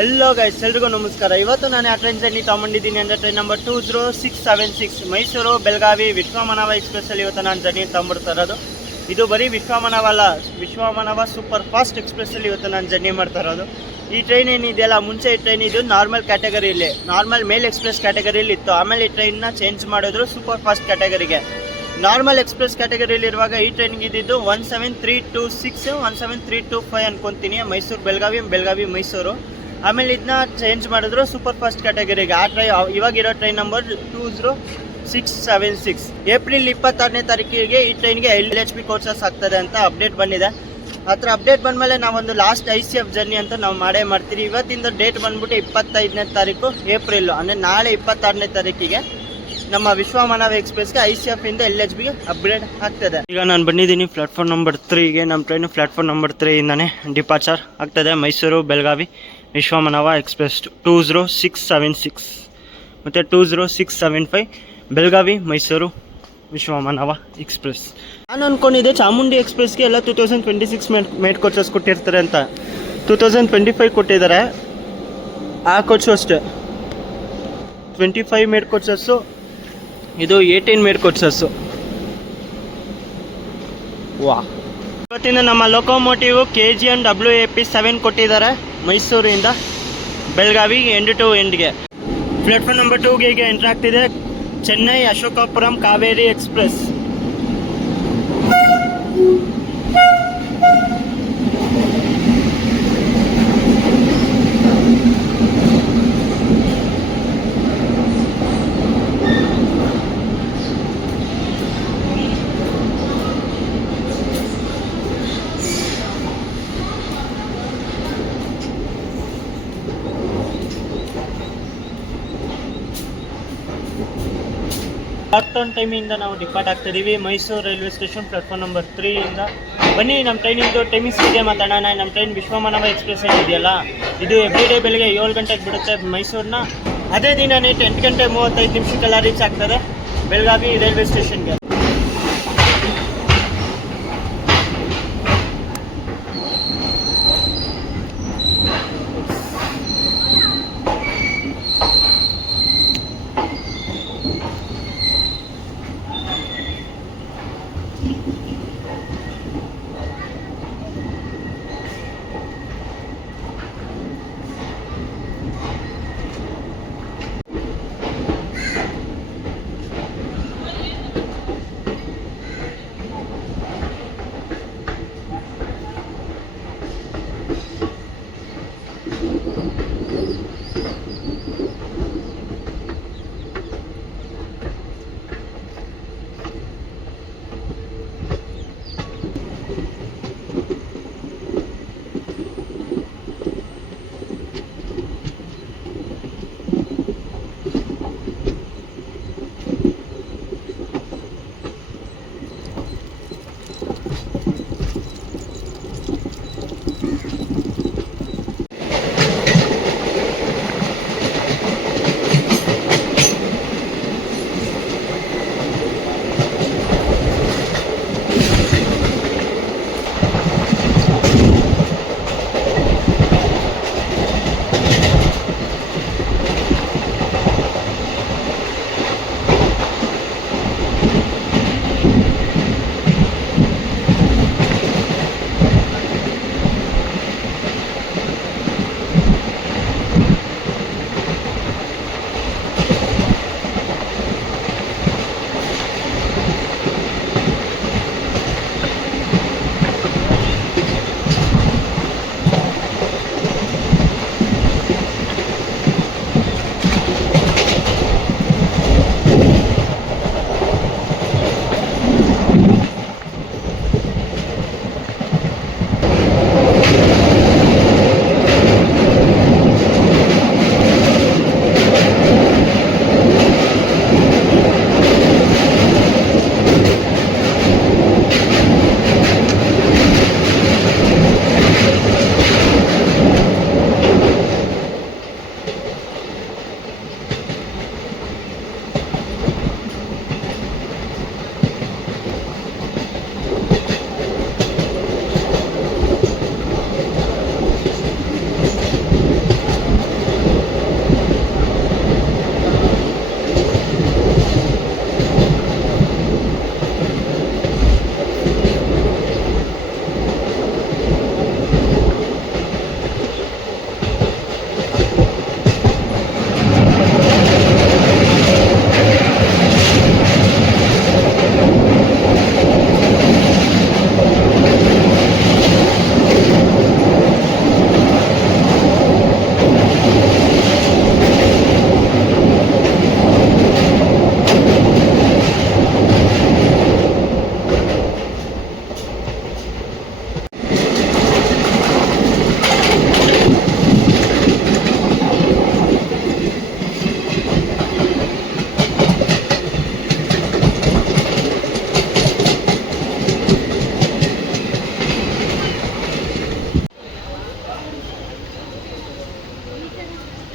Hello guys, ಎಲ್ರಿಗೂ ನಮಸ್ಕಾರ. ಇವತ್ತು ನಾನು ಆ ಟ್ರೈನ್ ಜರ್ನಿ ತೊಗೊಂಡಿದ್ದೀನಿ ಅಂದರೆ ಟ್ರೈನ್ ನಂಬರ್ 20676 ಮೈಸೂರು ಬೆಳಗಾವಿ ವಿಶ್ವಮಾನವ ಎಕ್ಸ್ಪ್ರೆಸ್ಸಲ್ಲಿ ಇವತ್ತು ನಾನು ಜರ್ನಿ ತೊಗೊಂಡ್ಬಿಡ್ತಾ ಇರೋದು. ಇದು ಬರೀ ವಿಶ್ವಮಾನವ ಅಲ್ಲ, ವಿಶ್ವಮಾನವ ಸೂಪರ್ ಫಾಸ್ಟ್ ಎಕ್ಸ್ಪ್ರೆಸ್ಸಲ್ಲಿ ಇವತ್ತು ನಾನು ಜರ್ನಿ ಮಾಡ್ತಾ ಇರೋದು. ಈ ಟ್ರೈನ್ ಏನಿದೆಯಲ್ಲ, ಮುಂಚೆ ಈ ಟ್ರೈನ್ ಇದು ನಾರ್ಮಲ್ ಕ್ಯಾಟಗರಿಯಲ್ಲಿ, ನಾರ್ಮಲ್ ಮೇಲ್ ಎಕ್ಸ್ಪ್ರೆಸ್ ಕ್ಯಾಟಗರಿಯಲ್ಲಿ ಇತ್ತು. ಆಮೇಲೆ ಈ ಟ್ರೈನ್ನ ಚೇಂಜ್ ಮಾಡಿದ್ರು ಸೂಪರ್ ಫಾಸ್ಟ್ ಕ್ಯಾಟಗರಿಗೆ. ನಾರ್ಮಲ್ ಎಕ್ಸ್ಪ್ರೆಸ್ ಕ್ಯಾಟಗರಿಯಲ್ಲಿರುವಾಗ ಈ ಟ್ರೈನ್ಗೆ ಇದ್ದಿದ್ದು 17326 17325 ಅನ್ಕೊತೀನಿ, ಮೈಸೂರು ಬೆಳಗಾವಿ ಮೈಸೂರು. ಆಮೇಲೆ ಇದನ್ನ ಚೇಂಜ್ ಮಾಡಿದ್ರು ಸೂಪರ್ ಫಾಸ್ಟ್ ಕ್ಯಾಟಗರಿಗೆ. ಇವಾಗಿರೋ ಟ್ರೈನ್ ನಂಬರ್ 20676. ಏಪ್ರಿಲ್ 26ನೇ ತಾರೀಕಿಗೆ ಈ ಟ್ರೈನ್ಗೆ LHP ಕೋರ್ಸಸ್ ಆಗ್ತದೆ ಅಂತ ಅಪ್ಡೇಟ್ ಬಂದಿದೆ. ಆ ಥರ ಅಪ್ಡೇಟ್ ಬಂದಮೇಲೆ ನಾವೊಂದು ಲಾಸ್ಟ್ ICF ಜರ್ನಿ ಅಂತ ನಾವು ಮಾಡ್ತೀವಿ. ಇವತ್ತಿಂದ ಡೇಟ್ ಬಂದ್ಬಿಟ್ಟು 25ನೇ ತಾರೀಕು ಏಪ್ರಿಲ್, ಅಂದರೆ ನಾಳೆ 26ನೇ ತಾರೀಕಿಗೆ ನಮ್ಮ ವಿಶ್ವಮಾನವ ಎಕ್ಸ್ಪ್ರೆಸ್ಗೆ ICF ಇಂದ LHBಗೆ ಅಪ್ಗ್ರೇಡ್ ಆಗ್ತದೆ. ಈಗ ನಾನು ಬಂದಿದ್ದೀನಿ ಪ್ಲಾಟ್ಫಾರ್ಮ್ ನಂಬರ್ 3ಗೆ. ನಮ್ಮ ಟ್ರೈನು ಪ್ಲಾಟ್ಫಾರ್ಮ್ ನಂಬರ್ 3 ಇಂದನೇ ಡಿಪಾರ್ಚರ್ ಆಗ್ತದೆ. ಮೈಸೂರು ಬೆಳಗಾವಿ ವಿಶ್ವಮಾನವ ಎಕ್ಸ್ಪ್ರೆಸ್ 20676 ಮತ್ತು 20675 ಬೆಳಗಾವಿ ಮೈಸೂರು ವಿಶ್ವಮಾನವ ಎಕ್ಸ್ಪ್ರೆಸ್. ನಾನು ಅಂದ್ಕೊಂಡಿದ್ದೆ ಚಾಮುಂಡಿ ಎಕ್ಸ್ಪ್ರೆಸ್ಗೆ ಎಲ್ಲ 2026 ಮೇಡ್ ಕೋಚಸ್ ಕೊಟ್ಟಿರ್ತಾರೆ ಅಂತ. 2025 ಕೊಟ್ಟಿದ್ದಾರೆ. ಆ ಕೋಚು ಅಷ್ಟೇ 25 ಮೇಡ್ ಕೋಚಸ್ಸು, ಇದು 18 ಮೇಡ್ ಕೋಚಸ್ಸು. ವಾ, ಇವತ್ತಿನ ನಮ್ಮ ಲೊಕೋಮೋಟಿವ್ KGM WAP 7 ಕೊಟ್ಟಿದ್ದಾರೆ ಮೈಸೂರಿಂದ ಬೆಳಗಾವಿ ಎಂಡ್ ಟು ಎಂಡ್ಗೆ. ಪ್ಲಾಟ್ಫಾರ್ಮ್ ನಂಬರ್ 2ಗೆ ಈಗ ಎಂಟ್ರ್ ಆಗ್ತಿದೆ ಚೆನ್ನೈ ಅಶೋಕಪುರಂ ಕಾವೇರಿ ಎಕ್ಸ್ಪ್ರೆಸ್. ಲಾಕ್ಡೌನ್ ಟೈಮಿಂದ ನಾವು ಡಿಪಾರ್ಟ್ ಆಗ್ತಿದ್ದೀವಿ Mysuru railway station platform number 3 ಇಂದ. ಬನ್ನಿ ನಮ್ಮ ಟ್ರೈನಿಂದು ಟೈಮಿಂಗ್ಸ್ ಬಗ್ಗೆ ಮಾತಾಡೋಣ. ನಮ್ಮ ಟ್ರೈನ್ ವಿಶ್ವಮಾನವ ಎಕ್ಸ್ಪ್ರೆಸ್ ಏನಿದೆಯಲ್ಲ, ಇದು ಎವ್ರಿಡೇ ಬೆಳಗ್ಗೆ 7 ಗಂಟೆಗೆ ಬಿಡುತ್ತೆ ಮೈಸೂರನ್ನ. ಅದೇ ದಿನನೇ 8 ಗಂಟೆ 35 ನಿಮಿಷಕ್ಕೆಲ್ಲ ರೀಚ್ ಆಗ್ತದೆ ಬೆಳಗಾವಿ ರೈಲ್ವೆ ಸ್ಟೇಷನ್ಗೆ.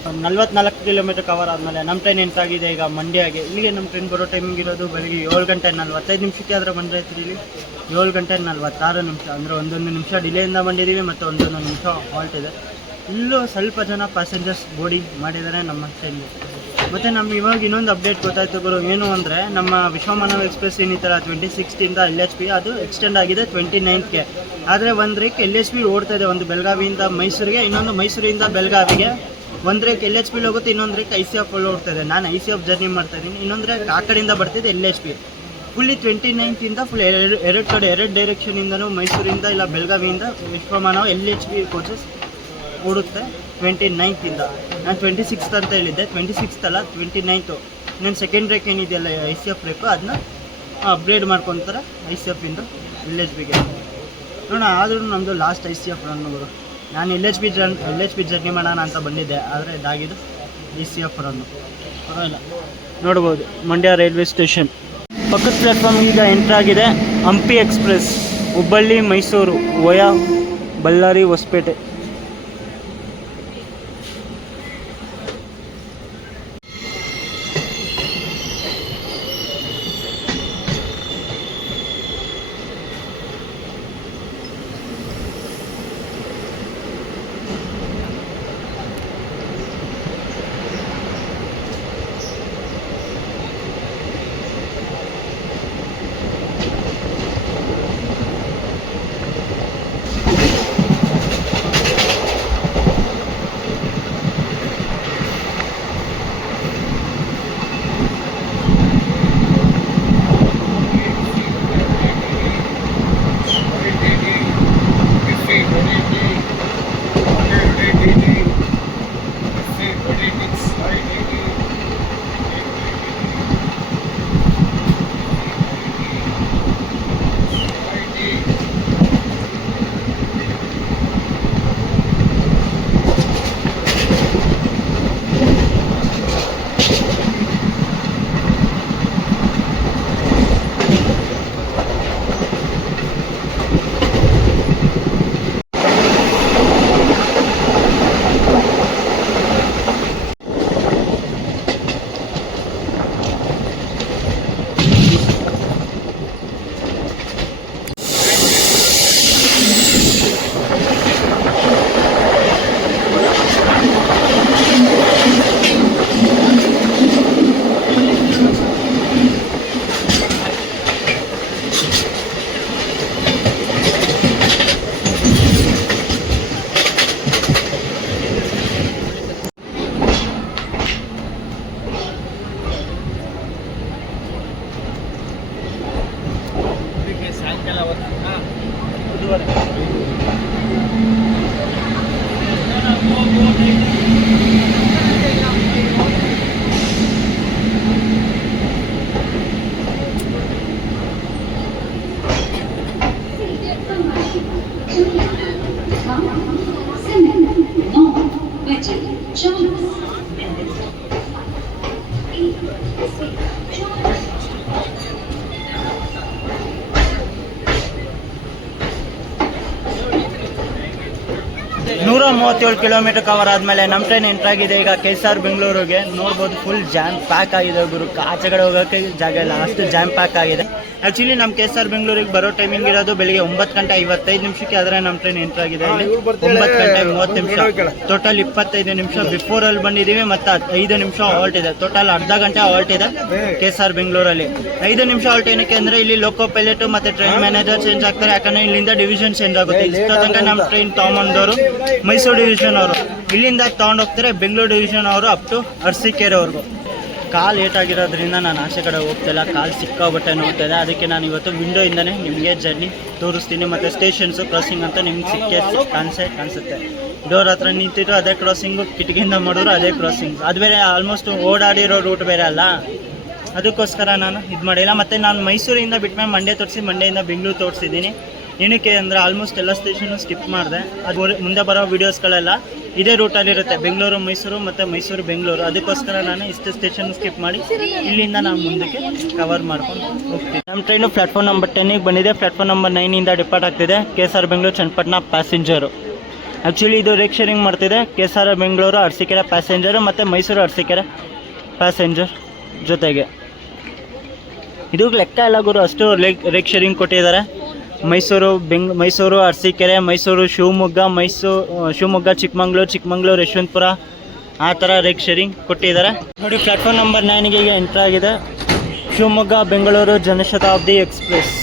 44 ಕಿಲೋಮೀಟರ್ ಕವರ್ ಆದಮೇಲೆ ನಮ್ಮ ಟ್ರೈನ್ ಎಂಟಾಗಿದೆ ಈಗ ಮಂಡ್ಯಗೆ. ಇಲ್ಲಿಗೆ ನಮ್ಮ ಟ್ರೈನ್ ಬರೋ ಟೈಮಿಂಗ್ ಇರೋದು ಬೆಳಗ್ಗೆ 7 ಗಂಟೆ 45 ನಿಮಿಷಕ್ಕೆ. ಆದರೆ ಬಂದರೆ ಇಲ್ಲಿ 7 ಗಂಟೆ 46 ನಿಮಿಷ, ಅಂದರೆ 1 ನಿಮಿಷ ಡಿಲೇಯಿಂದ ಬಂದಿದ್ದೀವಿ ಮತ್ತು 1 ನಿಮಿಷ ಹಾಲ್ಟ್ ಇದೆ. ಇಲ್ಲೂ ಸ್ವಲ್ಪ ಜನ ಪ್ಯಾಸೆಂಜರ್ಸ್ ಬೋರ್ಡಿಂಗ್ ಮಾಡಿದ್ದಾರೆ ನಮ್ಮ ಟ್ರೈನ್ಗೆ. ಮತ್ತು ನಮ್ಗೆ ಇವಾಗ ಇನ್ನೊಂದು ಅಪ್ಡೇಟ್ ಗೊತ್ತಾಯ್ತು ಗುರು, ಏನು ಅಂದರೆ ನಮ್ಮ ವಿಶ್ವಮಾನವ ಎಕ್ಸ್ಪ್ರೆಸ್ ಏನಿತ್ತಲ್ಲ 26th LHP ಅದು ಎಕ್ಸ್ಟೆಂಡ್ ಆಗಿದೆ 29th. ಆದರೆ ಒಂದು ರೇಕ್ LHP ಓಡ್ತಾ ಇದೆ, ಒಂದು ಬೆಳಗಾವಿಯಿಂದ ಮೈಸೂರಿಗೆ, ಇನ್ನೊಂದು ಮೈಸೂರಿಂದ ಬೆಳಗಾವಿಗೆ. ಒಂದು ರೇಕ್ LHP ಹೋಗುತ್ತೆ, ಇನ್ನೊಂದು ರೇಕ್ ICF ಓಡ್ತಾ ಇದೆ. ನಾನು ICF ಜರ್ನಿ ಮಾಡ್ತಾ ಇದ್ದೀನಿ, ಇನ್ನೊಂದು ರೇಕ್ ಆ ಕಡೆಯಿಂದ ಬರ್ತಿದೆ LHP. ಫುಲ್ಲಿ 29th ಫುಲ್ ಎರಡು ಕಡೆ 2 ಡೈರೆಕ್ಷನಿಂದನೂ ಮೈಸೂರಿಂದ ಇಲ್ಲ ಬೆಳಗಾವಿಯಿಂದ ವಿಶ್ವಮಾನವ LHP ಕೋಚಸ್ ಓಡುತ್ತೆ 29th. ನಾನು 26th ಅಂತ ಹೇಳಿದ್ದೆ, 26th ಅಲ್ಲ 29th. ನಾನು ಸೆಕೆಂಡ್ ರೇಕ್ ಏನಿದೆಯಲ್ಲ ICF ರೇಕು ಅದನ್ನ ಅಪ್ಗ್ರೇಡ್ ಮಾಡ್ಕೊತಾರೆ ICFಯಿಂದ LHPಗೆ ನೋಡೋಣ. ಆದ್ರೂ ನಮ್ಮದು ಲಾಸ್ಟ್ ICF ರನ್ನುಗಳು. ನಾನು LHP ಜರ್ನಿ ಮಾಡೋಣ ಅಂತ ಬಂದಿದ್ದೆ, ಆದರೆ ಇದಾಗಿದ್ದು ICF ರನ್ನು. ಪರವಾಗಿಲ್ಲ, ನೋಡ್ಬೋದು ಮಂಡ್ಯ ರೈಲ್ವೆ ಸ್ಟೇಷನ್ ಪಕ್ಕದ ಪ್ಲ್ಯಾಟ್ಫಾರ್ಮ್ಗೆ ಈಗ ಎಂಟ್ರಾಗಿದೆ ಹಂಪಿ ಎಕ್ಸ್ಪ್ರೆಸ್, ಹುಬ್ಬಳ್ಳಿ ಮೈಸೂರು ವಯಾ ಬಳ್ಳಾರಿ ಹೊಸಪೇಟೆ. ನೂರ 37 ಕಿಲೋಮೀಟರ್ ಕವರ್ ಆದಮೇಲೆ ನಮ್ಮ ಟ್ರೈನ್ ಎಂಟ್ರಾಗಿದೆ ಈಗ KSR ಬೆಂಗಳೂರಿಗೆ. ನೋಡ್ಬೋದು ಫುಲ್ ಜಾಮ್ ಪ್ಯಾಕ್ ಆಗಿದೆ ಗುರು, ಆಚೆಗಡೆ ಹೋಗೋಕ್ಕೆ ಜಾಗ ಇಲ್ಲ, ಅಷ್ಟು ಜಾಮ್ ಪ್ಯಾಕ್ ಆಗಿದೆ. ಆ್ಯಕ್ಚುಲಿ ನಮ್ಮ KSR ಬೆಂಗಳೂರಿಗೆ ಬರೋ ಟೈಮಿಂಗ್ ಇರೋದು ಬೆಳಿಗ್ಗೆ 9:55 ಆದರೆ ನಮ್ಮ ಟ್ರೈನ್ ಎಂಟ್ರಾಗಿದೆ ಇಲ್ಲಿ 9:30. ಟೋಟಲ್ 25 ನಿಮಿಷ ಬಿಫೋರ್ ಅಲ್ಲಿ ಬಂದಿದ್ದೀವಿ ಮತ್ತು 5 ನಿಮಿಷ ಹಾಲ್ಟ್ ಇದೆ. ಟೋಟಲ್ ಅರ್ಧ ಗಂಟೆ ಹಾಲ್ಟ್ ಇದೆ KSR ಬೆಂಗಳೂರಲ್ಲಿ. 5 ನಿಮಿಷ ಹಾಲ್ಟ್ ಏನಕ್ಕೆ ಅಂದರೆ ಇಲ್ಲಿ ಲೋಕೋ ಪೈಲಟ್ ಮತ್ತು ಟ್ರೈನ್ ಮ್ಯಾನೇಜರ್ ಚೇಂಜ್ ಆಗ್ತಾರೆ, ಯಾಕಂದರೆ ಇಲ್ಲಿಂದ ಡಿವಿಷನ್ ಚೇಂಜ್ ಆಗುತ್ತೆ. ಇಷ್ಟ ತನಕ ನಮ್ಮ ಟ್ರೈನ್ ತಗೊಂಬಂದವರು ಮೈಸೂರು ಡಿವಿಷನ್ ಅವರು, ಇಲ್ಲಿಂದ ತೊಗೊಂಡೋಗ್ತಾರೆ ಬೆಂಗಳೂರು ಡಿವಿಷನ್ ಅವರು ಅಪ್ ಟು ಅರಸೀಕೆರೆವರೆಗೂ. ಕಾಲು ಏಟಾಗಿರೋದ್ರಿಂದ ನಾನು ಆಚೆ ಕಡೆ ಹೋಗ್ತಿಲ್ಲ, ಕಾಲು ಸಿಕ್ಕಾಬಟ್ಟೆ ನೋಡ್ತಾಯಿದೆ. ಅದಕ್ಕೆ ನಾನು ಇವತ್ತು ವಿಂಡೋಯಿಂದನೇ ನಿಮಗೆ ಜರ್ನಿ ತೋರಿಸ್ತೀನಿ ಮತ್ತು ಸ್ಟೇಷನ್ಸು ಕ್ರಾಸಿಂಗ್ ಅಂತ ನಿಮ್ಗೆ ಕಾಣಿಸುತ್ತೆ. ಡೋರ್ ಹತ್ರ ನಿಂತಿಟ್ಟು ಅದೇ ಕ್ರಾಸಿಂಗು, ಕಿಟಕಿಯಿಂದ ಮಾಡಿದ್ರು ಅದೇ ಕ್ರಾಸಿಂಗ್. ಅದು ಬೇರೆ ಆಲ್ಮೋಸ್ಟ್ ಓಡಾಡಿರೋ ರೂಟ್ ಬೇರೆ ಅಲ್ಲ, ಅದಕ್ಕೋಸ್ಕರ ನಾನು ಇದು ಮಾಡಿಲ್ಲ. ಮತ್ತು ನಾನು ಮೈಸೂರಿಂದ ಬಿಟ್ಟಮೇಲೆ ಮಂಡ್ಯ ತೋರಿಸಿ, ಮಂಡ್ಯದಿಂದ ಬೆಂಗಳೂರು ತೋರಿಸಿದ್ದೀನಿ. ಏನಕ್ಕೆ ಅಂದರೆ ಆಲ್ಮೋಸ್ಟ್ ಎಲ್ಲ ಸ್ಟೇಷನ್ನು ಸ್ಕಿಪ್ ಮಾಡಿದೆ. ಅದು ಮುಂದೆ ಬರೋ ವೀಡಿಯೋಸ್ಗಳೆಲ್ಲ ಇದೇ ರೂಟಲ್ಲಿರುತ್ತೆ, ಬೆಂಗಳೂರು ಮೈಸೂರು ಮತ್ತು ಮೈಸೂರು ಬೆಂಗಳೂರು. ಅದಕ್ಕೋಸ್ಕರ ನಾನು ಇಷ್ಟು ಸ್ಟೇಷನ್ ಸ್ಕಿಪ್ ಮಾಡಿ ಇಲ್ಲಿಂದ ನಾನು ಮುಂದಕ್ಕೆ ಕವರ್ ಮಾಡ್ಕೊಂಡು ಹೋಗ್ತೀನಿ. ನಮ್ಮ ಟ್ರೈನು ಪ್ಲಾಟ್ಫಾರ್ಮ್ ನಂಬರ್ 10ಗೆ ಬಂದಿದೆ. ಪ್ಲಾಟ್ಫಾರ್ಮ್ ನಂಬರ್ 9ಇಂದ ಡಿಪಾರ್ಟ್ ಆಗ್ತಿದೆ KSR Bengaluru Channapatna passenger. Actually ಇದು ರೇಕ್ ಶೇರಿಂಗ್ ಮಾಡ್ತಿದೆ KSR ಬೆಂಗಳೂರು ಅರಸೀಕೆರೆ ಪ್ಯಾಸೆಂಜರು ಮತ್ತು ಮೈಸೂರು ಅರಸೀಕೆರೆ ಪ್ಯಾಸೆಂಜರ್ ಜೊತೆಗೆ. ಇದು ಲೆಕ್ಕ ಎಲ್ಲ ಗುರು, ಅಷ್ಟು ರೇಕ್ ಶೇರಿಂಗ್ ಕೊಟ್ಟಿದ್ದಾರೆ. ಮೈಸೂರು ಅರಸೀಕೆರೆ, ಮೈಸೂರು ಶಿವಮೊಗ್ಗ ಚಿಕ್ಕಮಂಗ್ಳೂರು ಯಶವಂತಪುರ, ಆ ಥರ ರೇಕ್ ಶೇರಿಂಗ್ ಕೊಟ್ಟಿದ್ದಾರೆ ನೋಡಿ. ಪ್ಲ್ಯಾಟ್ಫಾರ್ಮ್ ನಂಬರ್ 9ಗೆ ಈಗ ಎಂಟ್ರ್ ಆಗಿದೆ ಶಿವಮೊಗ್ಗ ಬೆಂಗಳೂರು ಜನಶತಾಬ್ದಿ ಎಕ್ಸ್ಪ್ರೆಸ್.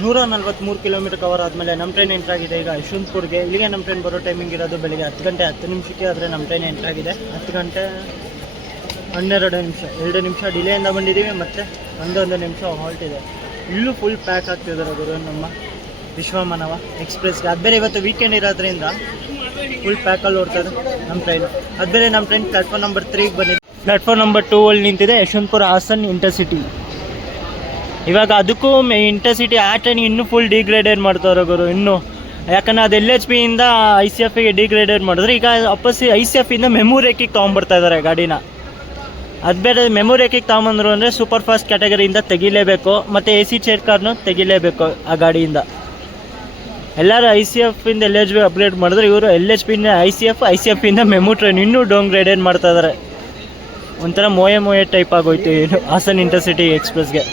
ನೂರ 43 ಕಿಲೋಮೀಟರ್ ಕವರ್ ಆದಮೇಲೆ ನಮ್ಮ ಟ್ರೈನ್ ಎಂಟ್ರ್ ಆಗಿದೆ ಈಗ ಯಶವಂತಪುರ್ಗೆ. ಇಲ್ಲಿಗೆ ನಮ್ಮ ಟ್ರೈನ್ ಬರೋ ಟೈಮಿಂಗ್ ಇರೋದು ಬೆಳಿಗ್ಗೆ 10 ಗಂಟೆ 10 ನಿಮಿಷಕ್ಕೆ. ಆದರೆ ನಮ್ಮ ಟ್ರೈನ್ ಎಂಟ್ರ್ ಆಗಿದೆ 10 ಗಂಟೆ 12 ನಿಮಿಷ, 2 ನಿಮಿಷ ಡಿಲೇಯಿಂದ ಬಂದಿದ್ದೀವಿ ಮತ್ತು 1 ನಿಮಿಷ ಹಾಲ್ಟ್ ಇದೆ. ಇಲ್ಲೂ ಫುಲ್ ಪ್ಯಾಕ್ ಆಗ್ತಿದ್ದಾರೆ ಗುರು ನಮ್ಮ ವಿಶ್ವಮಾನವ ಎಕ್ಸ್ಪ್ರೆಸ್ಗೆ. ಅದು ಬೇರೆ ಇವತ್ತು ವೀಕೆಂಡ್ ಇರೋದ್ರಿಂದ ಫುಲ್ ಪ್ಯಾಕಲ್ಲಿ ಓಡ್ತದೆ ನಮ್ಮ ಟ್ರೈನು. ಅದು ಬೇರೆ ನಮ್ಮ ಟ್ರೈನ್ ಪ್ಲ್ಯಾಟ್ಫಾರ್ಮ್ ನಂಬರ್ 3ಗೆ ಬಂದಿದೆ. ಪ್ಲ್ಯಾಟ್ಫಾರ್ಮ್ ನಂಬರ್ 2 ಅಲ್ಲಿ ನಿಂತಿದೆ ಯಶವಂತಪುರ ಹಾಸನ್ ಇಂಟರ್ಸಿಟಿ. ಇವಾಗ ಅದಕ್ಕೂ ಇಂಟರ್ಸಿಟಿ ಆ ಟ್ರೈನಿಗೆ ಇನ್ನೂ ಫುಲ್ ಡಿಗ್ರೇಡೆಡ್ ಮಾಡ್ತಾರೆ ಗುರು ಇನ್ನೂ. ಯಾಕಂದರೆ ಅದು LHP ಇಂದ ICFಗೆ ಡಿಗ್ರೇಡೆಡ್ ಮಾಡಿದ್ರೆ ಈಗ ವಾಪಸ್ ICF ಇಂದ ಮೆಮೊರೇಕಿಗೆ ತೊಗೊಂಬರ್ತಾ ಇದ್ದಾರೆ ಗಾಡಿನ. ಅದು ಬೇರೆ ಮೆಮೊರೇಕಿಗೆ ತೊಗೊಂಬಂದ್ರು ಅಂದರೆ ಸೂಪರ್ ಫಾಸ್ಟ್ ಕ್ಯಾಟಗರಿಯಿಂದ ತೆಗಿಲೇಬೇಕು, ಮತ್ತು AC ಚೇರ್ ಕಾರ್ನು ತೆಗಿಲೇಬೇಕು ಆ ಗಾಡಿಯಿಂದ. ಎಲ್ಲರೂ ICF ಇಂದ LHP ಅಪ್ಗ್ರೇಡ್ ಮಾಡಿದ್ರೆ ಇವರು LHP ಇಂದ ICF ಇಂದ ಮೆಮೊ ಟ್ರೈನ್ ಇನ್ನೂ ಡೌನ್ಗ್ರೇಡೆಡ್ ಮಾಡ್ತಾ ಇದ್ದಾರೆ. ಒಂಥರ ಮೋಯೆ ಟೈಪ್ ಆಗೋಯ್ತು ಏನು ಹಾಸನ್ ಇಂಟರ್ಸಿಟಿ ಎಕ್ಸ್ಪ್ರೆಸ್ಗೆ.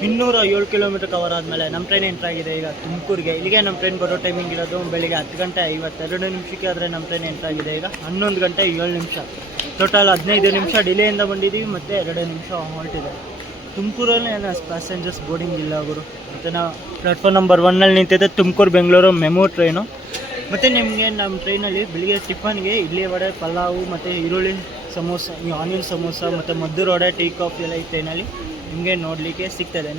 207 ಕಿಲೋಮೀಟರ್ ಕವರ್ ಆದಮೇಲೆ ನಮ್ಮ ಟ್ರೈನ್ ಎಂಟ್ರ್ ಆಗಿದೆ ಈಗ ತುಮಕೂರಿಗೆ. ಇಲ್ಲಿಗೆ ನಮ್ಮ ಟ್ರೈನ್ ಬರೋ ಟೈಮಿಂಗ್ ಇರೋದು ಬೆಳಿಗ್ಗೆ 10:52 ನಿಮಿಷಕ್ಕೆ, ಆದರೆ ನಮ್ಮ ಟ್ರೈನ್ ಎಂಟ್ರ್ ಆಗಿದೆ ಈಗ 11:07. ಟೋಟಲ್ 15 ನಿಮಿಷ ಡಿಲೇಯಿಂದ ಬಂದಿದ್ದೀವಿ ಮತ್ತು 2 ನಿಮಿಷ ಹೊರಟಿದೆ. ತುಮಕೂರಲ್ಲಿ ಏನೋ ಪ್ಯಾಸೆಂಜರ್ಸ್ ಬೋರ್ಡಿಂಗ್ ಇಲ್ಲ ಅವರು. ಮತ್ತು ನಾವು ಪ್ಲಾಟ್ಫಾರ್ಮ್ ನಂಬರ್ 1ನಲ್ಲಿ ನಿಂತಿದ್ದೆ ತುಮಕೂರು ಬೆಂಗಳೂರು ಮೆಮೋ ಟ್ರೈನು. ಮತ್ತು ನಿಮಗೆ ನಮ್ಮ ಟ್ರೈನಲ್ಲಿ ಬೆಳಿಗ್ಗೆ ಟಿಫನ್ಗೆ ಇಡ್ಲಿ ವಡೆ ಪಲಾವು ಮತ್ತು ಈರುಳ್ಳಿ ಸಮೋಸ, ಆನಿಯನ್ ಸಮೋಸ ಮತ್ತು ಮದ್ದೂರು ವಡೆ, ಟೀ ಕಾಫಿ ಎಲ್ಲ ಈ ಟ್ರೈನಲ್ಲಿ ನಿಮಗೆ ನೋಡಲಿಕ್ಕೆ ಸಿಗ್ತದೆ.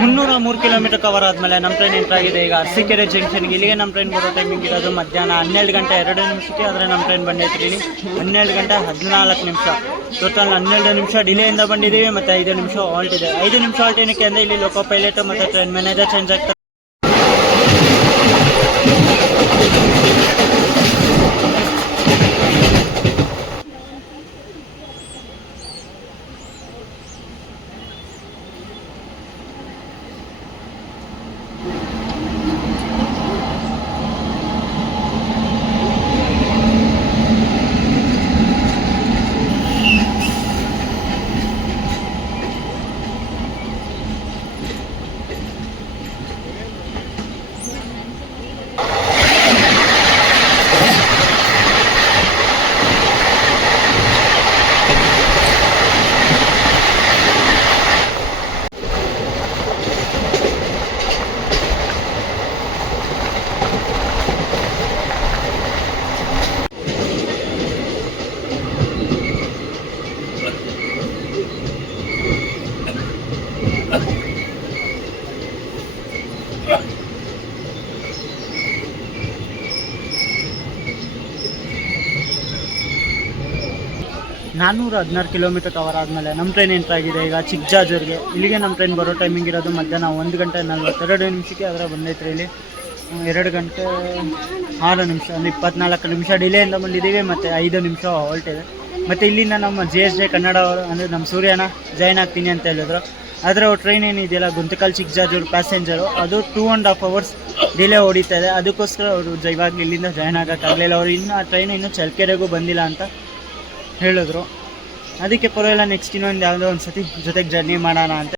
ಮುನ್ನೂರ 3 ಕಿಲೋಮೀಟರ್ ಕವರ್ ಆದಮೇಲೆ ನಮ್ಮ ಟ್ರೈನ್ ಎಂಟ್ರ್ ಆಗಿದೆ ಈಗ ಅರಸೀಕೆರೆ ಜಂಕ್ಷನ್ಗೆ. ಇಲ್ಲಿಗೆ ನಮ್ಮ ಟ್ರೈನ್ ಬರೋ ಟೈಮಿಂಗ್ ಇರೋದು ಮಧ್ಯಾಹ್ನ 12:02 ಆದರೆ ನಮ್ಮ ಟ್ರೈನ್ ಬಂದೈತೆ ಇಲ್ಲಿ 12:14. ಟೋಟಲ್ 12 ನಿಮಿಷ ಡಿಲೇಯಿಂದ ಬಂದಿದ್ದೀವಿ ಮತ್ತು 5 ನಿಮಿಷ ಹಾಲ್ಟ್ ಇದೆ. 5 ನಿಮಿಷ ಹಾಲ್ಟ್ ಏನಕ್ಕೆ ಅಂದರೆ ಇಲ್ಲಿ ಲೋಕೋ ಪೈಲಟ್ ಮತ್ತು ಟ್ರೈನ್ ಮ್ಯಾನೇಜರ್ ಚೇಂಜ್ ಆಗ್ತಾರೆ. ನಾನ್ನೂರ 16 ಕಿಲೋಮೀಟರ್ ಕವರ್ ಆದಮೇಲೆ ನಮ್ಮ ಟ್ರೈನ್ ಎಂಟ್ರ್ ಆಗಿದೆ ಈಗ ಚಿಕ್ಕಜಾಜೂರಿಗೆ. ಇಲ್ಲಿಗೆ ನಮ್ಮ ಟ್ರೈನ್ ಬರೋ ಟೈಮಿಂಗ್ ಇರೋದು ಮಧ್ಯಾಹ್ನ 1:42 ಆದರೆ ಬಂದೈತೆ ಇಲ್ಲಿ 2:06 ಅಂದರೆ 24 ನಿಮಿಷ ಡಿಲೇಯಿಂದ ಬಂದಿದ್ದೀವಿ ಮತ್ತು 5 ನಿಮಿಷ ಹಾಲ್ಟ್ ಇದೆ. ಮತ್ತು ಇಲ್ಲಿಂದ ನಮ್ಮ JSJ ಕನ್ನಡ ಅವರು ಅಂದರೆ ನಮ್ಮ ಸೂರ್ಯನ ಜಾಯ್ನ್ ಆಗ್ತೀನಿ ಅಂತ ಹೇಳಿದ್ರು. ಆದರೆ ಅವ್ರ ಟ್ರೈನ್ ಏನಿದೆಯಲ್ಲ ಗುಂತಕಲ್ ಚಿಕ್ಕಜಾಜೂರು ಪ್ಯಾಸೆಂಜರು ಅದು 2.5 ಅವರ್ಸ್ ಡಿಲೇ ಹೊಡಿತಾ ಇದೆ. ಅದಕ್ಕೋಸ್ಕರ ಅವರು ಇವಾಗ ಇಲ್ಲಿಂದ ಜಾಯ್ನ್ ಆಗೋಕ್ಕಾಗಲಿಲ್ಲ. ಅವರು ಇನ್ನೂ ಆ ಟ್ರೈನ್ ಇನ್ನೂ ಚಳ್ಳಕೆರೆಗೂ ಬಂದಿಲ್ಲ ಅಂತ ಹೇಳಿದ್ರು. ಅದಕ್ಕೆ ಪರವಾಗಿಲ್ಲ, ನೆಕ್ಸ್ಟ್ ಇನ್ನೊಂದು ಯಾವುದೋ ಒಂದು ಸತಿ ಜೊತೆಗೆ ಜರ್ನಿ ಮಾಡೋಣ ಅಂತ.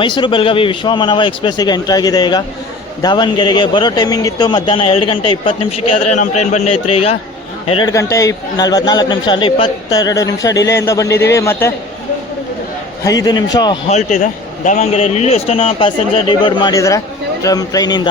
ಮೈಸೂರು ಬೆಳಗಾವಿ ವಿಶ್ವಮಾನವ ಎಕ್ಸ್ಪ್ರೆಸ್ಸಿಗೆ ಎಂಟ್ರ್ ಆಗಿದೆ ಈಗ ದಾವಣಗೆರೆಗೆ. ಬರೋ ಟೈಮಿಂಗ್ ಇತ್ತು ಮಧ್ಯಾಹ್ನ 2:20 ಆದರೆ ನಮ್ಮ ಟ್ರೈನ್ ಬಂದೈತ್ರಿ ಈಗ 2:44 ಅಂದರೆ 22 ನಿಮಿಷ ಡಿಲೇಯಿಂದ ಬಂದಿದ್ದೀವಿ ಮತ್ತು 5 ನಿಮಿಷ ಹಾಲ್ಟ್ ಇದೆ. ದಾವಣಗೆರೆಯಲ್ಲಿ ಇಲ್ಲಿ ಎಷ್ಟು ಜನ ಪ್ಯಾಸೆಂಜರ್ ಡಿಬೋರ್ಡ್ ಮಾಡಿದ್ದಾರೆ ಟ್ರೈನಿಂದ.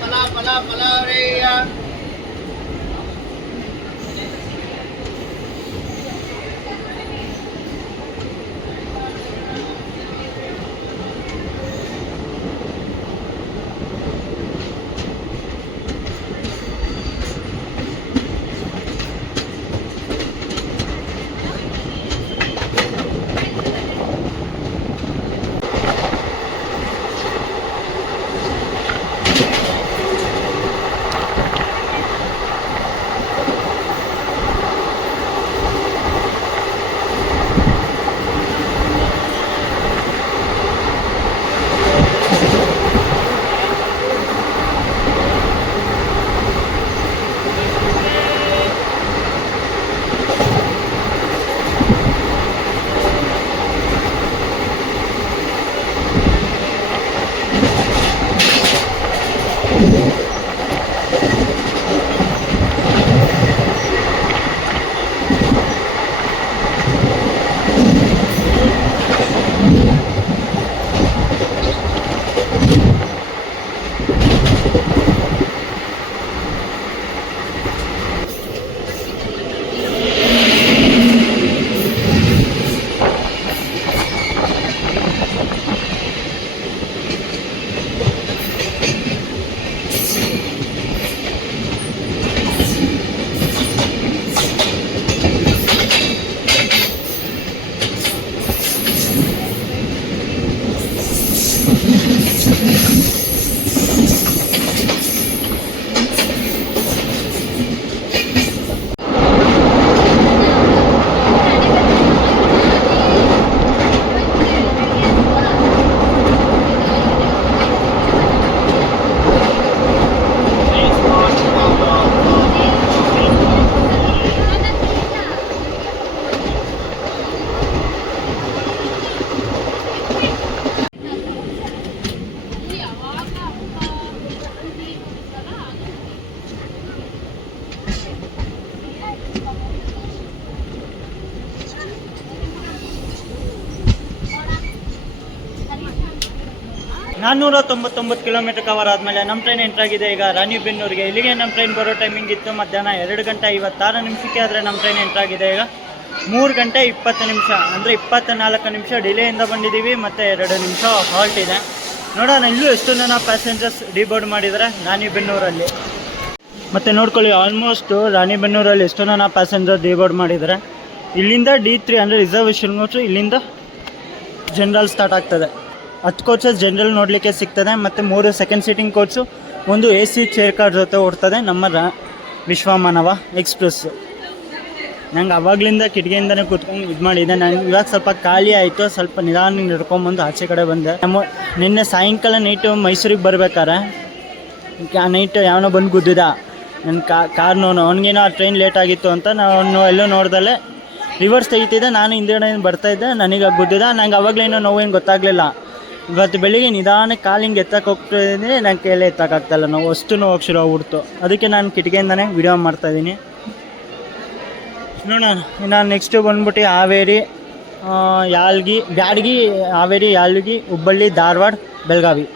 ಪಲಾವ್ ರೀ. ನಾನ್ನೂರ 99 ಕಿಲೋಮೀಟರ್ ಕವರ್ ಆದಮೇಲೆ ನಮ್ಮ ಟ್ರೈನ್ ಎಂಟ್ರಾಗಿದೆ ಈಗ ರಾಣಿಬೆನ್ನೂರಿಗೆ. ಇಲ್ಲಿಗೆ ನಮ್ಮ ಟ್ರೈನ್ ಬರೋ ಟೈಮಿಂಗ್ ಇತ್ತು ಮಧ್ಯಾಹ್ನ 2 ಗಂಟೆ 56 ನಿಮಿಷಕ್ಕೆ. ಆದರೆ ನಮ್ಮ ಟ್ರೈನ್ ಎಂಟ್ರಾಗಿದೆ ಈಗ 3 ಗಂಟೆ 20 ನಿಮಿಷ, ಅಂದರೆ 24 ನಿಮಿಷ ಡಿಲೇಯಿಂದ ಬಂದಿದ್ದೀವಿ ಮತ್ತು 2 ನಿಮಿಷ ಹಾಲ್ಟ್ ಇದೆ. ನೋಡೋಣ ಇಲ್ಲೂ ಎಷ್ಟು ಜನ ಪ್ಯಾಸೆಂಜರ್ಸ್ ಡಿಬೋರ್ಡ್ ಮಾಡಿದ್ದಾರೆ ರಾಣಿಬೆನ್ನೂರಲ್ಲಿ. ಮತ್ತು ನೋಡ್ಕೊಳ್ಳಿ, ಆಲ್ಮೋಸ್ಟ್ ರಾಣಿಬೆನ್ನೂರಲ್ಲಿ ಎಷ್ಟು ಜನ ಪ್ಯಾಸೆಂಜರ್ ಡಿಬೋರ್ಡ್ ಮಾಡಿದ್ದಾರೆ. ಇಲ್ಲಿಂದ D3 ಅಂದರೆ ರಿಸರ್ವೇಷನ್ ಕೋಚು, ಇಲ್ಲಿಂದ ಜನರಲ್ ಸ್ಟಾರ್ಟ್ ಆಗ್ತದೆ. 10 ಕೋಚಸ್ ಜನರಲ್ ನೋಡಲಿಕ್ಕೆ ಸಿಗ್ತದೆ ಮತ್ತು 3 ಸೆಕೆಂಡ್ ಸೀಟಿಂಗ್ ಕೋಚು, ಒಂದು AC ಚೇರ್ ಕಾರ್ ಜೊತೆ ಓಡ್ತದೆ ನಮ್ಮ ವಿಶ್ವಮಾನವ ಎಕ್ಸ್ಪ್ರೆಸ್. ನಂಗೆ ಆವಾಗಲಿಂದ ಕಿಟಕಿಯಿಂದನೇ ಕೂತ್ಕೊಂಡು ಇದು ಮಾಡಿದ್ದೆ. ನಾನು ಇವಾಗ ಸ್ವಲ್ಪ ಖಾಲಿ ಆಯಿತು, ಸ್ವಲ್ಪ ನಿಧಾನ ನಡ್ಕೊಂಬಂದು ಆಚೆ ಕಡೆ ಬಂದೆ. ನಿನ್ನೆ ಸಾಯಂಕಾಲ ನೈಟು ಮೈಸೂರಿಗೆ ಬರ್ಬೇಕಾರೆ ನೈಟ್ ಯಾವನೋ ಬಂದು ಗುದ್ದಿದ ನನ್ನ ಕಾರ್ನವನು. ಅವ್ನಿಗೇನೋ ಆ ಟ್ರೈನ್ ಲೇಟ್ ಆಗಿತ್ತು ಅಂತ ನಾನು ಎಲ್ಲೋ ನೋಡ್ದಲ್ಲೇ ರಿವರ್ಸ್ ತೆಗಿತಿದ್ದೆ. ನಾನು ಹಿಂದ್ಗಡೆ ಬರ್ತಾಯಿದ್ದೆ, ನನಗೆ ಗುದ್ದಿದ. ನಂಗೆ ಅವಾಗಲೇನೋ ನೋವೇನು ಗೊತ್ತಾಗಲಿಲ್ಲ. ಇವತ್ತು ಬೆಳಿಗ್ಗೆ ನಿಧಾನಕ್ಕೆ ಕಾಲಿಂಗ್ ಎತ್ತಕ್ಕೆ ಹೋಗ್ತಿದ್ದೀನಿ, ನನ್ನ ಕೈಯಲ್ಲೇ ಎತ್ತಕ್ಕಾಗ್ತಾಯಿಲ್ಲ, ನೋವು ಅಷ್ಟು ನೋವು ಶುರು ಆಗ್ಬಿಡ್ತು. ಅದಕ್ಕೆ ನಾನು ಕಿಟಕಿಯಿಂದನೇ ವಿಡಿಯೋ ಮಾಡ್ತಾಯಿದ್ದೀನಿ. ನೋಡೋಣ ನಾನು ನೆಕ್ಸ್ಟು ಬಂದ್ಬಿಟ್ಟು ಹಾವೇರಿ, ಬ್ಯಾಡಗಿ, ಹಾವೇರಿ, ಯಾಲ್ಗಿ, ಹುಬ್ಬಳ್ಳಿ, ಧಾರವಾಡ, ಬೆಳಗಾವಿ.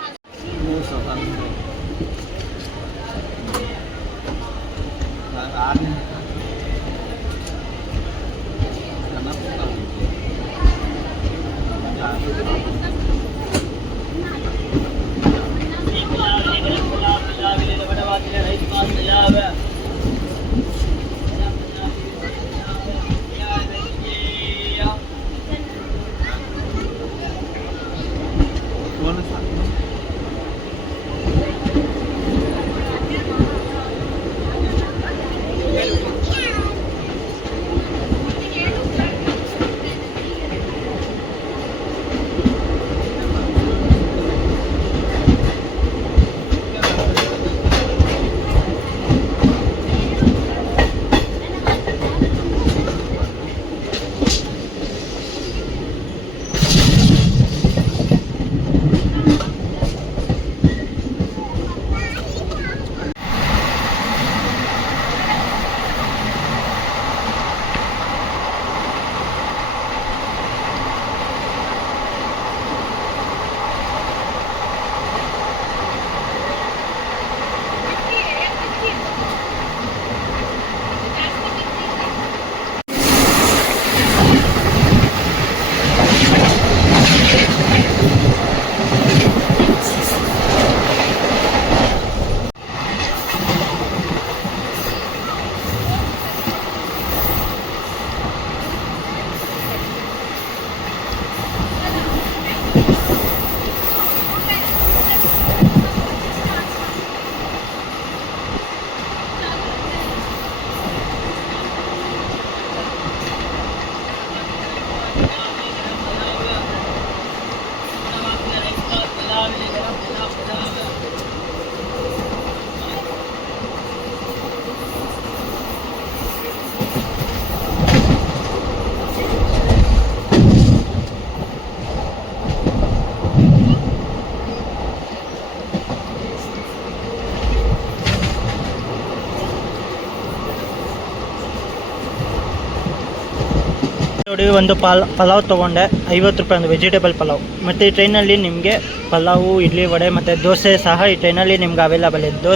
ನೋಡಿ ಒಂದು ಪಲಾವ್ ತೊಗೊಂಡೆ 50 ರೂಪಾಯಿ, ಒಂದು ವೆಜಿಟೇಬಲ್ ಪಲಾವ್. ಮತ್ತು ಈ ಟ್ರೈನಲ್ಲಿ ನಿಮಗೆ ಪಲಾವು, ಇಡ್ಲಿ, ವಡೆ ಮತ್ತು ದೋಸೆ ಸಹ ಈ ಟ್ರೈನಲ್ಲಿ ನಿಮ್ಗೆ ಅವೈಲಬಲ್ ಇದೆ.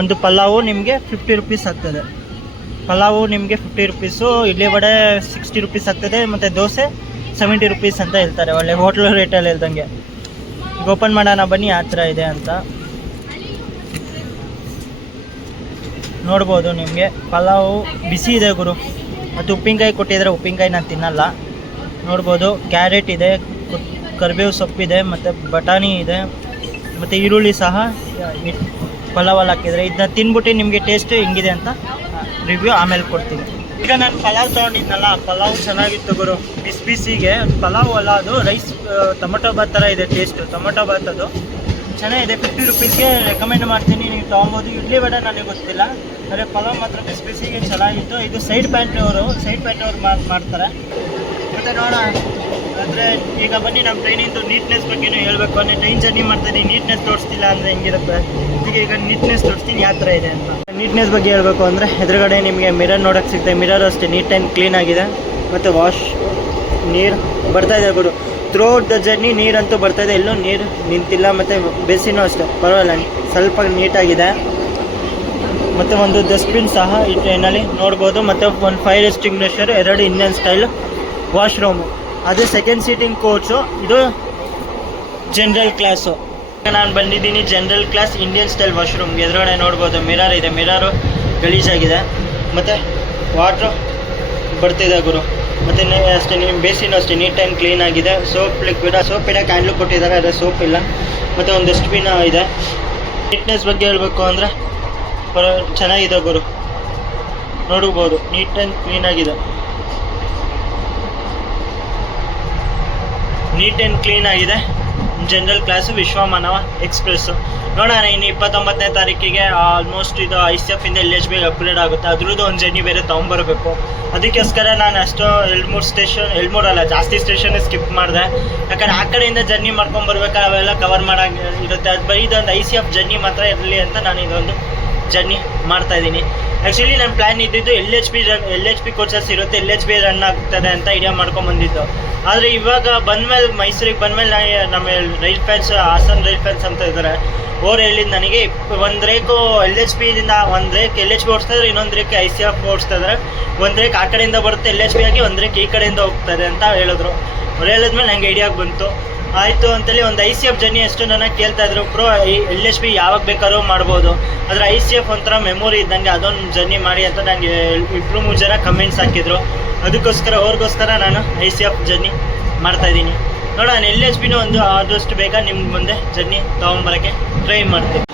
ಒಂದು ಪಲಾವು ನಿಮಗೆ 50 ರುಪೀಸ್ ಆಗ್ತದೆ. ಪಲಾವು ನಿಮಗೆ 50 ರುಪೀಸು, ಇಡ್ಲಿ ವಡೆ 60 ರುಪೀಸ್ ಆಗ್ತದೆ, ಮತ್ತು ದೋಸೆ 70 ರುಪೀಸ್ ಅಂತ ಹೇಳ್ತಾರೆ. ಒಳ್ಳೆ ಹೋಟ್ಲು ರೇಟಲ್ಲಿ ಹೇಳ್ದಂಗೆ. ಈಗ ಓಪನ್ ಮಾಡೋಣ ಬನ್ನಿ ಯಾವ ಥರ ಇದೆ ಅಂತ ನೋಡ್ಬೋದು. ನಿಮಗೆ ಪಲಾವು ಬಿಸಿ ಇದೆ ಗುರು. ಮತ್ತು ಉಪ್ಪಿನಕಾಯಿ ಕೊಟ್ಟಿದ್ರೆ ಉಪ್ಪಿನಕಾಯಿ ನಾನು ತಿನ್ನಲ್ಲ. ನೋಡ್ಬೋದು ಕ್ಯಾರೆಟ್ ಇದೆ, ಕರಿಬೇವು ಸೊಪ್ಪಿದೆ, ಮತ್ತು ಬಟಾಣಿ ಇದೆ, ಮತ್ತು ಈರುಳ್ಳಿ ಸಹ ಪಲಾವಲ್ಲಿ ಹಾಕಿದರೆ. ಇದನ್ನ ತಿನ್ಬಿಟ್ಟು ನಿಮಗೆ ಟೇಸ್ಟ್ ಹೆಂಗಿದೆ ಅಂತ ರಿವ್ಯೂ ಆಮೇಲೆ ಕೊಡ್ತೀನಿ. ಈಗ ನಾನು ಪಲಾವ್ ತೊಗೊಂಡಿದ್ನಲ್ಲ, ಪಲಾವ್ ಚೆನ್ನಾಗಿತ್ತು ಗುರು. ಬಿಸಿಗೆ ಪಲಾವ್ ಅಲ್ಲ, ಅದು ರೈಸ್ ಟೊಮೊಟೊ ಬಾತ್ ಥರ ಇದೆ ಟೇಸ್ಟು. ಟೊಮೊಟೊ ಬಾತ್ ಅದು ಚೆನ್ನಾಗಿದೆ. 50 ರುಪೀಸ್ಗೆ ರೆಕಮೆಂಡ್ ಮಾಡ್ತೀನಿ, ನೀವು ತೊಗೊಬೋದು. ಇಡ್ಲಿ ವಡೆ ನನಗೆ ಗೊತ್ತಿಲ್ಲ, ಆದರೆ ಪಲಾವ್ ಮಾತ್ರ ಬಿಸಿಗೆ ಚೆನ್ನಾಗಿತ್ತು. ಇದು ಸೈಡ್ ಪ್ಯಾಂಟ್ ಅವರು ಮಾಡ್ತಾರೆ. ಮತ್ತು ನೋಡೋಣ ಅಂದರೆ ಈಗ ಬನ್ನಿ ನಮ್ಮ ಟ್ರೈನಿಂದು ನೀಟ್ನೆಸ್ ಬಗ್ಗೆನೂ ಹೇಳಬೇಕು. ಅಂದರೆ ಟ್ರೈನ್ ಜರ್ನಿ ಮಾಡ್ತೀನಿ, ನೀಟ್ನೆಸ್ ತೋರಿಸ್ತಿಲ್ಲ ಅಂದರೆ ಹೆಂಗಿರುತ್ತೆ. ಈಗ ನೀಟ್ನೆಸ್ ತೋರಿಸ್ತೀನಿ ಯಾವ ಥರ ಇದೆ ಅಂತ. ನೀಟ್ನೆಸ್ ಬಗ್ಗೆ ಹೇಳಬೇಕು ಅಂದರೆ ಎದುರುಗಡೆ ನಿಮಗೆ ಮಿರರ್ ನೋಡೋಕ್ಕೆ ಸಿಗುತ್ತೆ. ಮಿರರ್ ಅಷ್ಟೇ ನೀಟ್ ಆ್ಯಂಡ್ ಕ್ಲೀನ್ ಆಗಿದೆ. ಮತ್ತು ನೀರು ಬರ್ತಾಯಿದೆ ಗುರು. ಥ್ರೂಔಟ್ ದ ಜರ್ನಿ ನೀರಂತೂ ಬರ್ತಾಯಿದೆ, ಎಲ್ಲೂ ನೀರು ನಿಂತಿಲ್ಲ. ಮತ್ತು ಬೇಸಿನೂ ಅಷ್ಟೇ ಪರವಾಗಿಲ್ಲ, ಸ್ವಲ್ಪ ನೀಟಾಗಿದೆ. ಮತ್ತು ಒಂದು ಡಸ್ಟ್ಬಿನ್ ಸಹ ಈ ಟ್ರೈನಲ್ಲಿ ನೋಡ್ಬೋದು. ಮತ್ತು ಒಂದು fire extinguisher, 2 Indian style washroom. ಅದು ಸೆಕೆಂಡ್ ಸೀಟಿಂಗ್ ಕೋಚು. ಇದು ಜನರಲ್ ಕ್ಲಾಸು. ನಾನು ಬಂದಿದ್ದೀನಿ ಜನರಲ್ ಕ್ಲಾಸ್ ಇಂಡಿಯನ್ ಸ್ಟೈಲ್ ವಾಶ್ರೂಮ್ಗೆ. ಎದುರುಗಡೆ ನೋಡ್ಬೋದು ಮಿರರ್ ಇದೆ, ಮಿರರು ಗಲೀಜಾಗಿದೆ. ಮತ್ತು ವಾಟ್ರು ಬರ್ತಿದೆ ಗುರು. ಮತ್ತು ಅಷ್ಟೇ ನಿಮ್ಮ ಬೇಸಿನೂ ಅಷ್ಟೇ ನೀಟ್ ಆ್ಯಂಡ್ ಕ್ಲೀನ್ ಆಗಿದೆ. ಸೋಪ್ ಲಿಕ್ವಿಡ್, ಸೋಪ್ ಇಡೋ ಕ್ಯಾಂಡ್ಲು ಕೊಟ್ಟಿದ್ದಾರೆ, ಆದರೆ ಸೋಪ್ ಇಲ್ಲ. ಮತ್ತು ಒಂದು ಡಸ್ಟ್ಬಿನ್ ಇದೆ. ನೀಟ್ನೆಸ್ ಬಗ್ಗೆ ಹೇಳಬೇಕು ಅಂದರೆ ಚೆನ್ನಾಗಿದೆ ಗುರು. ನೋಡ್ಬೋದು ನೀಟ್ ಆ್ಯಂಡ್ ಕ್ಲೀನ್ ಆಗಿದೆ. ನೀಟ್ ಆ್ಯಂಡ್ ಕ್ಲೀನ್ ಆಗಿದೆ. General class Vishwamanava express. ನೋಡೋಣ ಇನ್ನು 29ನೇ ತಾರೀಕಿಗೆ ಆಲ್ಮೋಸ್ಟ್ ಇದು ICF ಇಂದ LHB ಅಪ್ಗ್ರೇಡ್ ಆಗುತ್ತೆ. ಅದ್ರದ್ದು ಒಂದು ಜರ್ನಿ ಬೇರೆ ತೊಗೊಂಬರ್ಬೇಕು. ಅದಕ್ಕೋಸ್ಕರ ನಾನು ಅಷ್ಟು 2-3 ಅಲ್ಲ ಜಾಸ್ತಿ ಸ್ಟೇಷನ್ ಸ್ಕಿಪ್ ಮಾಡಿದೆ. ಯಾಕಂದರೆ ಆ ಕಡೆಯಿಂದ ಜರ್ನಿ ಮಾಡ್ಕೊಂಬರ್ಬೇಕಾದ್ರೆ ಅವೆಲ್ಲ ಕವರ್ ಮಾಡೋಂಗೆ ಇರುತ್ತೆ. ಅದು ಬರೀ ಇದೊಂದು ICF ಜರ್ನಿ ಮಾತ್ರ ಇರಲಿ ಅಂತ ನಾನು ಇದೊಂದು ಜರ್ನಿ ಮಾಡ್ತಾಯಿದ್ದೀನಿ. ಆ್ಯಕ್ಚುಲಿ ನನ್ನ ಪ್ಲ್ಯಾನ್ ಇದ್ದಿದ್ದು LHB ಕೋಚಸ್ ಇರುತ್ತೆ, LHB ರನ್ ಆಗ್ತದೆ ಅಂತ ಐಡಿಯಾ ಮಾಡ್ಕೊಂಬಂದಿದ್ದು. ಆದರೆ ಇವಾಗ ಬಂದಮೇಲೆ ಮೈಸೂರಿಗೆ ಬಂದಮೇಲೆ ನಮ್ಮ rail fans, Hassan rail fans ಅಂತ ಇದ್ದಾರೆ, ಅವ್ರು ಹೇಳಿದ್ದು ನನಗೆ ಒಂದು ರೇಕು LHBದಿಂದ ಒಂದು ರೇಕ್ LHB ಓಡಿಸ್ತಾಯಿದ್ರೆ, ಇನ್ನೊಂದು ರೇಕ್ ICF ಓಡಿಸ್ತಾಯಿದ್ರೆ. ಒಂದು ರೇಕ್ ಆ ಕಡೆಯಿಂದ ಬರುತ್ತೆ LHB ಆಗಿ, ಒಂದು ರೇಕ್ ಈ ಕಡೆಯಿಂದ ಹೋಗ್ತಾರೆ ಅಂತ ಹೇಳಿದ್ರು. ಅವ್ರು ಹೇಳಿದ್ಮೇಲೆ ನನಗೆ ಐಡಿಯಾಗೆ ಬಂತು. ಆಯಿತು ಅಂತೇಳಿ ಒಂದು ICF ಜರ್ನಿ ಎಷ್ಟು ನನಗೆ ಕೇಳ್ತಾಯಿದ್ರು, ಬ್ರೋ LHB ಯಾವಾಗ ಬೇಕಾದ್ರೂ ಮಾಡ್ಬೋದು, ಆದರೆ ICF ಒಂಥರ ಮೆಮೊರಿ ಇದ್ದಂಗೆ, ಅದೊಂದು ಜರ್ನಿ ಮಾಡಿ ಅಂತ ನನಗೆ 2-3 ಜನ ಕಮೆಂಟ್ಸ್ ಹಾಕಿದ್ರು. ಅವ್ರಿಗೋಸ್ಕರ ನಾನು ICF ಜರ್ನಿ ಮಾಡ್ತಾಯಿದ್ದೀನಿ. ನೋಡೋಣ LHBನೂ ಒಂದು ಆದಷ್ಟು ಬೇಗ ನಿಮ್ಮ ಮುಂದೆ ಜರ್ನಿ ತೊಗೊಂಬರೋಕ್ಕೆ ಟ್ರೈ ಮಾಡ್ತೀನಿ.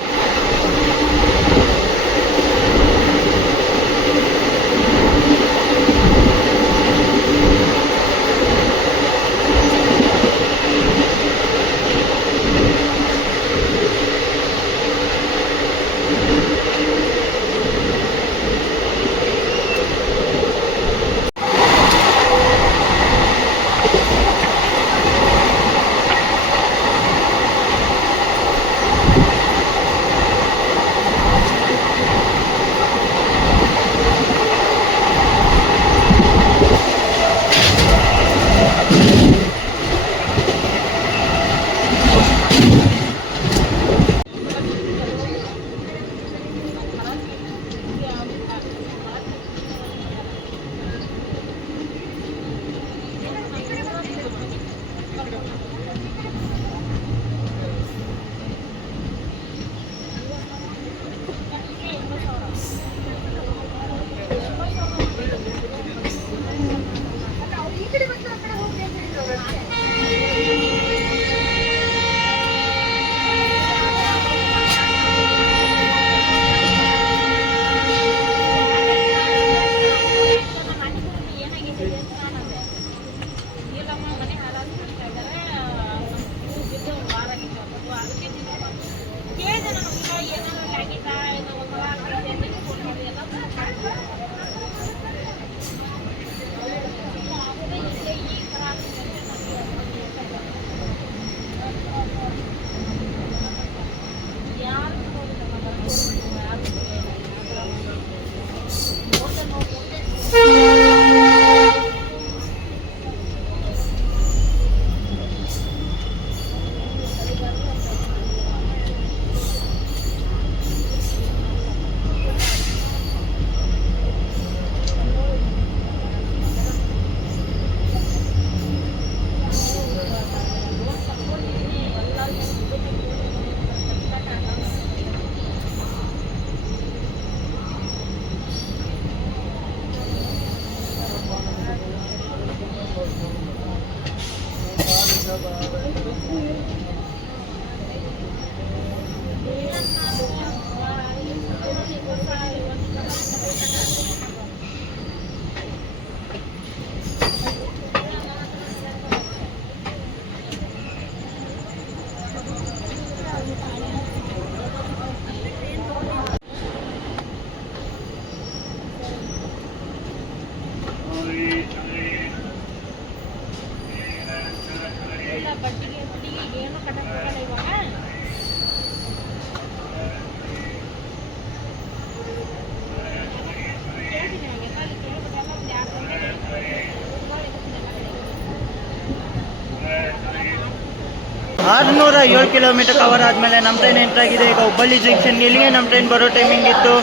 7 ಕಿಲೋಮೀಟರ್ ಕವರ್ ಆದಮೇಲೆ ನಮ್ಮ ಟ್ರೈನ್ ಎಂಟ್ರ್ ಆಗಿದೆ. ಈಗ ಹುಬ್ಬಳ್ಳಿ ಜಂಕ್ಷನ್ಗೆ ಇಲ್ಲಿಗೆ ನಮ್ಮ ಟ್ರೈನ್ ಬರೋ ಟೈಮಿಂಗ್ ಇತ್ತು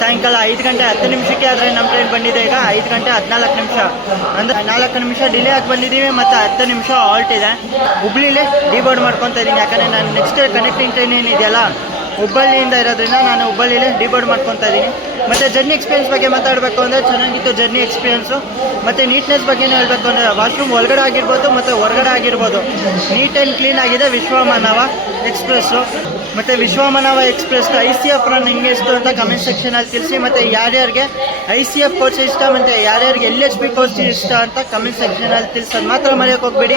ಸಾಯಂಕಾಲ 5 ಗಂಟೆ 10 ನಿಮಿಷಕ್ಕೆ. ಆದರೆ ನಮ್ಮ ಟ್ರೈನ್ ಬಂದಿದೆ ಈಗ 5 ಗಂಟೆ 14 ನಿಮಿಷ, ಅಂದರೆ 4 ನಿಮಿಷ ಡಿಲೇ ಆಗಿ ಬಂದಿದ್ದೀವಿ ಮತ್ತು 10 ನಿಮಿಷ ಹಾಲ್ಟ್ ಇದೆ. ಹುಬ್ಳಿಲೇ ಡಿಬೋರ್ಡ್ ಮಾಡ್ಕೊತಾ ಇದ್ದೀನಿ, ಯಾಕಂದರೆ ನಾನು ನೆಕ್ಸ್ಟ್ ಕನೆಕ್ಟಿಂಗ್ ಟ್ರೈನ್ ಏನಿದೆಯಲ್ಲ ಹುಬ್ಬಳ್ಳಿಯಿಂದ ಇರೋದ್ರಿಂದ ನಾನು ಹುಬ್ಬಳ್ಳಿಲೇ ಡಿಬೋರ್ಡ್ ಮಾಡ್ಕೊತಾ ಇದ್ದೀನಿ. ಮತ್ತು ಜರ್ನಿ ಎಕ್ಸ್ಪೀರಿಯನ್ಸ್ ಬಗ್ಗೆ ಮಾತಾಡಬೇಕು ಅಂದರೆ ಚೆನ್ನಾಗಿತ್ತು ಜರ್ನಿ ಎಕ್ಸ್ಪೀರಿಯನ್ಸು. ಮತ್ತು ನೀಟ್ನೆಸ್ ಬಗ್ಗೆನೇ ಹೇಳಬೇಕು ಅಂದರೆ ವಾಶ್ರೂಮ್ ಒಳಗಡೆ ಆಗಿರ್ಬೋದು ಮತ್ತು ಹೊರಗಡೆ ಆಗಿರ್ಬೋದು ನೀಟ್ ಆ್ಯಂಡ್ ಕ್ಲೀನ್ ಆಗಿದೆ. ವಿಶ್ವಮಾನವ ಎಕ್ಸ್ಪ್ರೆಸ್ಸು ಮತ್ತು ವಿಶ್ವಮಾನವ ಎಕ್ಸ್ಪ್ರೆಸ್ ICF ರನ್ ಹೆಂಗೆ ಇಷ್ಟು ಅಂತ ಕಮೆಂಟ್ ಸೆಕ್ಷನಲ್ಲಿ ತಿಳಿಸಿ. ಮತ್ತು ಯಾರ್ಯಾರಿಗೆ ICF ಕೋರ್ಸ್ ಇಷ್ಟ ಮತ್ತು ಯಾರ್ಯಾರಿಗೆ LHB ಕೋರ್ಸ್ ಇಷ್ಟ ಅಂತ ಕಮೆಂಟ್ ಸೆಕ್ಷನಲ್ಲಿ ತಿಳಿಸೋದು ಮಾತ್ರ ಮರೆಯೋಕೆ ಹೋಗ್ಬೇಡಿ.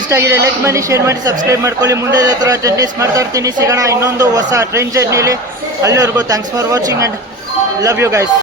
ಇಷ್ಟ ಆಗಿದೆ ಲೈಕ್ ಮಾಡಿ, ಶೇರ್ ಮಾಡಿ, ಸಬ್ಸ್ಕ್ರೈಬ್ ಮಾಡ್ಕೊಳ್ಳಿ. ಮುಂದೆ ಥರ ಜರ್ನೀಸ್ ಮಾಡ್ತಾ ಇರ್ತೀನಿ. ಸಿಗೋಣ ಇನ್ನೊಂದು ಹೊಸ ಟ್ರೈನ್ ಜರ್ನಿಲಿ. ಅಲ್ಲಿವರೆಗೂ thanks for watching and love you guys.